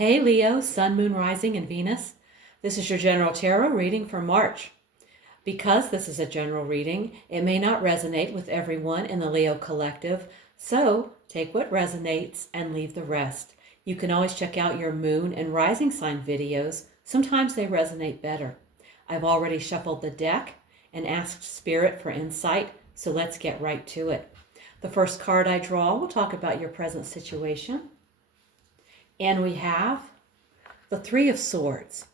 Hey Leo, Sun, Moon, Rising, and Venus. This is your general tarot reading for March. Because this is a general reading, it may not resonate with everyone in the Leo collective, so take what resonates and leave the rest. You can always check out your Moon and Rising sign videos. Sometimes they resonate better. I've already shuffled the deck and asked Spirit for insight, so let's get right to it. The first card I draw will talk about your present situation. And we have the Three of Swords.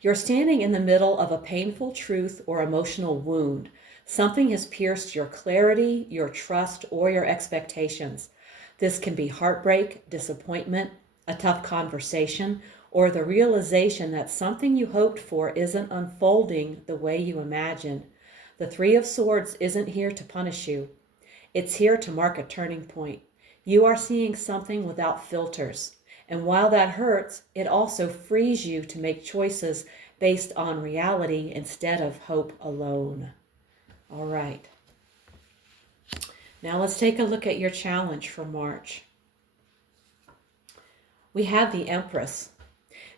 You're standing in the middle of a painful truth or emotional wound. Something has pierced your clarity, your trust, or your expectations. This can be heartbreak, disappointment, a tough conversation, or the realization that something you hoped for isn't unfolding the way you imagined. The Three of Swords isn't here to punish you. It's here to mark a turning point. You are seeing something without filters. And while that hurts, it also frees you to make choices based on reality instead of hope alone. All right. Now let's take a look at your challenge for March. We have the Empress.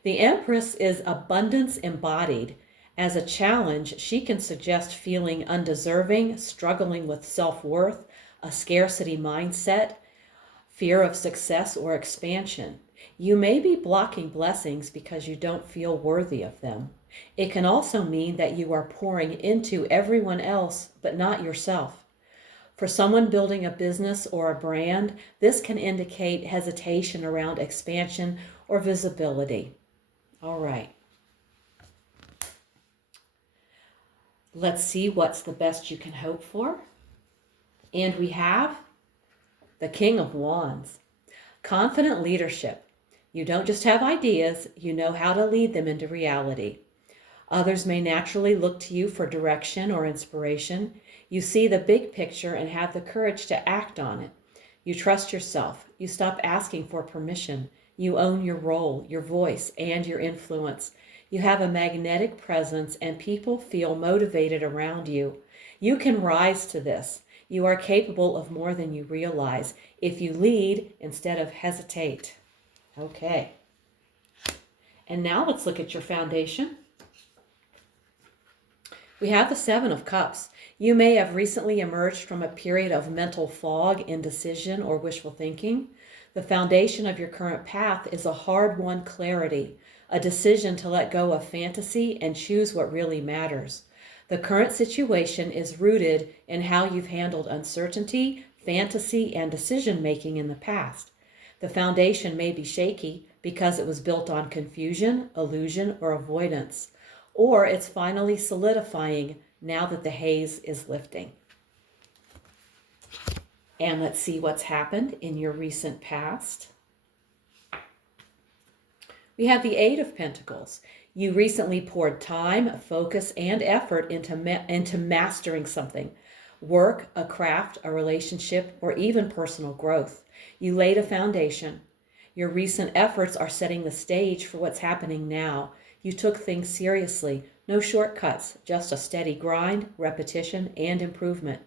The Empress is abundance embodied. As a challenge, she can suggest feeling undeserving, struggling with self-worth, a scarcity mindset, fear of success or expansion. You may be blocking blessings because you don't feel worthy of them. It can also mean that you are pouring into everyone else but not yourself. For someone building a business or a brand, this can indicate hesitation around expansion or visibility. All right. Let's see what's the best you can hope for. And we have the King of Wands. Confident leadership. You don't just have ideas, you know how to lead them into reality. Others may naturally look to you for direction or inspiration. You see the big picture and have the courage to act on it. You trust yourself. You stop asking for permission. You own your role, your voice, and your influence. You have a magnetic presence and people feel motivated around you. You can rise to this. You are capable of more than you realize if you lead instead of hesitate. Okay. And now let's look at your foundation. We have the Seven of Cups. You may have recently emerged from a period of mental fog, indecision, or wishful thinking. The foundation of your current path is a hard-won clarity, a decision to let go of fantasy and choose what really matters. The current situation is rooted in how you've handled uncertainty, fantasy, and decision-making in the past. The foundation may be shaky because it was built on confusion, illusion, or avoidance. Or it's finally solidifying now that the haze is lifting. And let's see what's happened in your recent past. We have the Eight of Pentacles. You recently poured time, focus, and effort into mastering something. Work, a craft, a relationship, or even personal growth. You laid a foundation. Your recent efforts are setting the stage for what's happening now. You took things seriously. No shortcuts, just a steady grind, repetition, and improvement.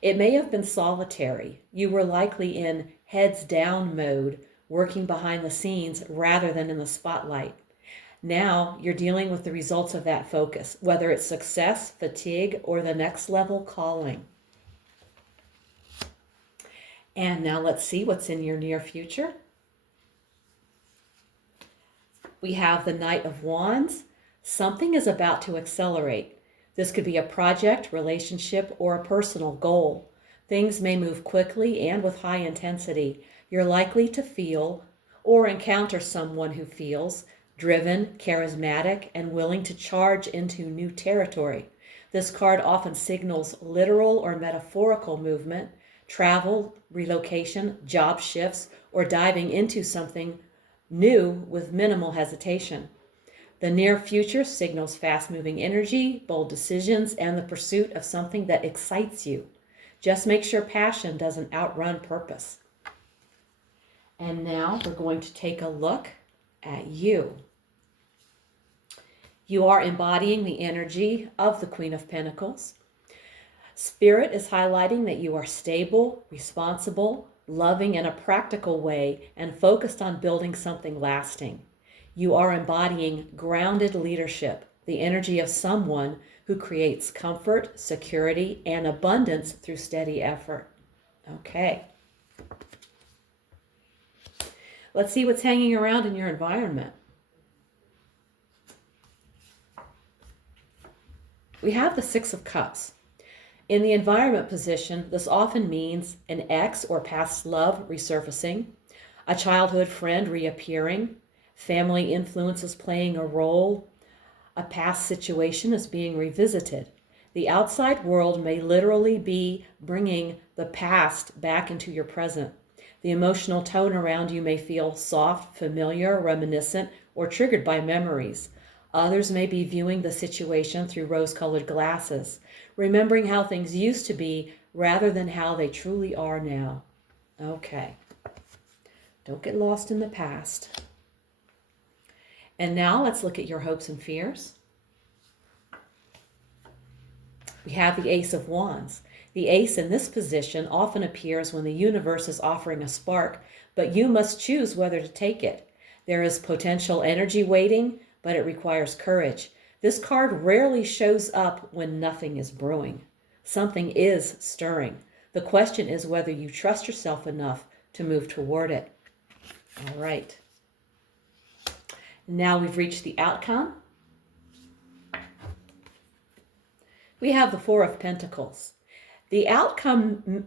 It may have been solitary. You were likely in heads down mode, working behind the scenes rather than in the spotlight. Now you're dealing with the results of that focus, whether it's success, fatigue, or the next level calling. And now let's see what's in your near future. We have the Knight of Wands. Something is about to accelerate. This could be a project, relationship, or a personal goal. Things may move quickly and with high intensity. You're likely to feel or encounter someone who feels driven, charismatic, and willing to charge into new territory. This card often signals literal or metaphorical movement, travel, relocation, job shifts, or diving into something new with minimal hesitation. The near future signals fast-moving energy, bold decisions, and the pursuit of something that excites you. Just make sure passion doesn't outrun purpose. And now we're going to take a look at you. You are embodying the energy of the Queen of Pentacles. Spirit is highlighting that you are stable, responsible, loving in a practical way, and focused on building something lasting. You are embodying grounded leadership, the energy of someone who creates comfort, security, and abundance through steady effort. Okay. Let's see what's hanging around in your environment. We have the Six of Cups. In the environment position, this often means an ex or past love resurfacing, a childhood friend reappearing, family influences playing a role, a past situation is being revisited. The outside world may literally be bringing the past back into your present. The emotional tone around you may feel soft, familiar, reminiscent, or triggered by memories. Others may be viewing the situation through rose-colored glasses, remembering how things used to be rather than how they truly are now. Okay. Don't get lost in the past. And now let's look at your hopes and fears. We have the Ace of Wands. The ace in this position often appears when the universe is offering a spark, but you must choose whether to take it. There is potential energy waiting, but it requires courage. This card rarely shows up when nothing is brewing. Something is stirring. The question is whether you trust yourself enough to move toward it. All right. Now we've reached the outcome. We have the Four of Pentacles. The outcome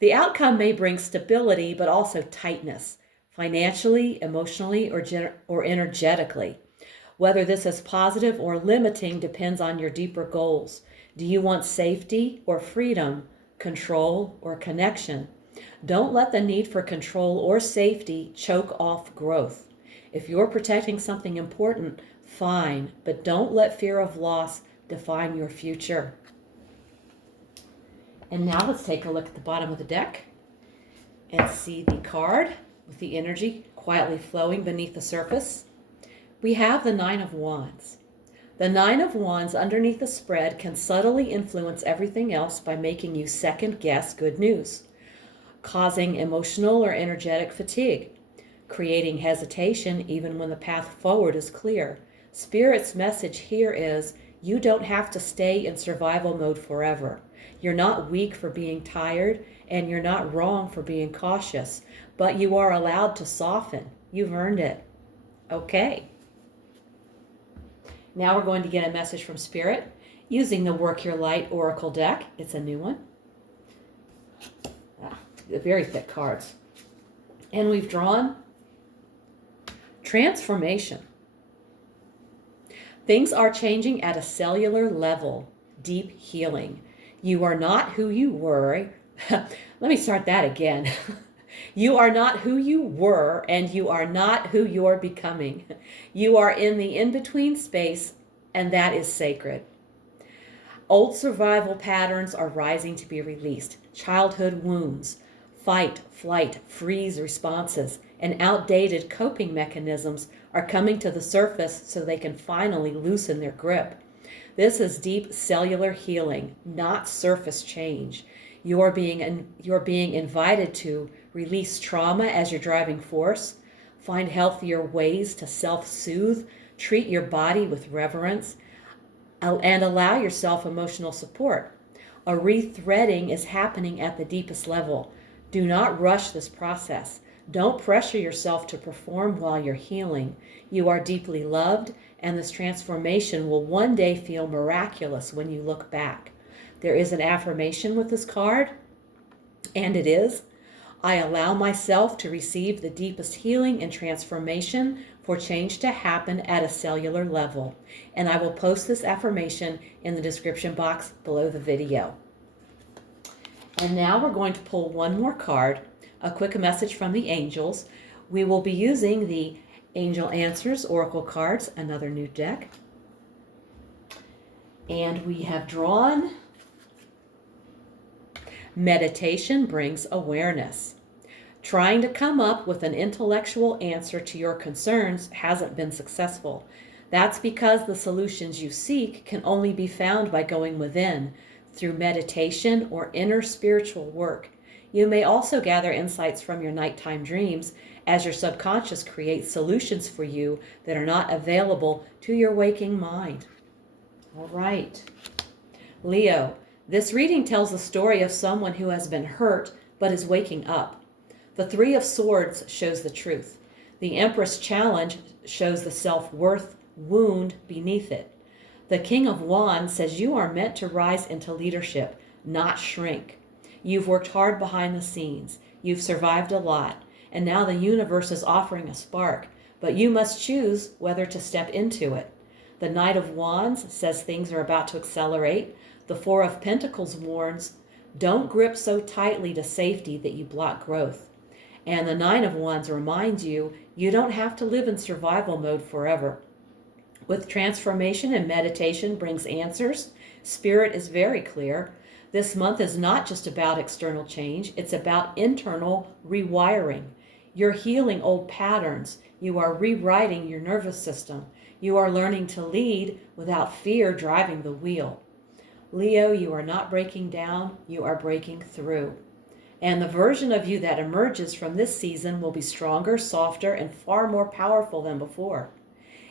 may bring stability, but also tightness, financially, emotionally, or energetically. Whether this is positive or limiting depends on your deeper goals. Do you want safety or freedom, control or connection? Don't let the need for control or safety choke off growth. If you're protecting something important, fine, but don't let fear of loss define your future. And now let's take a look at the bottom of the deck and see the card with the energy quietly flowing beneath the surface. We have the Nine of Wands. The Nine of Wands underneath the spread can subtly influence everything else by making you second guess good news, causing emotional or energetic fatigue, creating hesitation even when the path forward is clear. Spirit's message here is you don't have to stay in survival mode forever. You're not weak for being tired, and you're not wrong for being cautious, but you are allowed to soften. You've earned it. Okay. Now we're going to get a message from Spirit using the Work Your Light Oracle deck. It's a new one. Very thick cards. And we've drawn Transformation. Things are changing at a cellular level. Deep healing. You are not who you were. Let me start that again. You are not who you were, and you are not who you're becoming. You are in the in-between space, and that is sacred. Old survival patterns are rising to be released. Childhood wounds, fight, flight, freeze responses, and outdated coping mechanisms are coming to the surface so they can finally loosen their grip. This is deep cellular healing, not surface change. You're being invited to release trauma as your driving force, find healthier ways to self-soothe, treat your body with reverence, and allow yourself emotional support. A rethreading is happening at the deepest level. Do not rush this process. Don't pressure yourself to perform while you're healing. You are deeply loved, and this transformation will one day feel miraculous when you look back. There is an affirmation with this card, and it is, I allow myself to receive the deepest healing and transformation for change to happen at a cellular level. And I will post this affirmation in the description box below the video. And now we're going to pull one more card, a quick message from the angels. We will be using the Angel Answers Oracle cards, another new deck. And we have drawn Meditation brings awareness. Trying to come up with an intellectual answer to your concerns hasn't been successful. That's because the solutions you seek can only be found by going within, through meditation or inner spiritual work. You may also gather insights from your nighttime dreams as your subconscious creates solutions for you that are not available to your waking mind. All right. Leo, this reading tells the story of someone who has been hurt but is waking up. The Three of Swords shows the truth. The Empress Challenge shows the self-worth wound beneath it. The King of Wands says you are meant to rise into leadership, not shrink. You've worked hard behind the scenes. You've survived a lot. And now the universe is offering a spark, but you must choose whether to step into it. The Knight of Wands says things are about to accelerate. The Four of Pentacles warns, don't grip so tightly to safety that you block growth. And the Nine of Wands reminds you, you don't have to live in survival mode forever. With transformation and meditation brings answers, Spirit is very clear. This month is not just about external change, it's about internal rewiring. You're healing old patterns. You are rewriting your nervous system. You are learning to lead without fear driving the wheel. Leo, you are not breaking down, you are breaking through. And the version of you that emerges from this season will be stronger, softer, and far more powerful than before.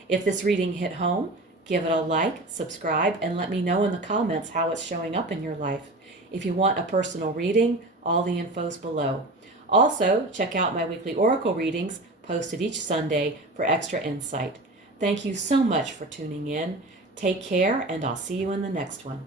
If this reading hit home, give it a like, subscribe, and let me know in the comments how it's showing up in your life. If you want a personal reading, all the info's below. Also, check out my weekly oracle readings posted each Sunday for extra insight. Thank you so much for tuning in. Take care, and I'll see you in the next one.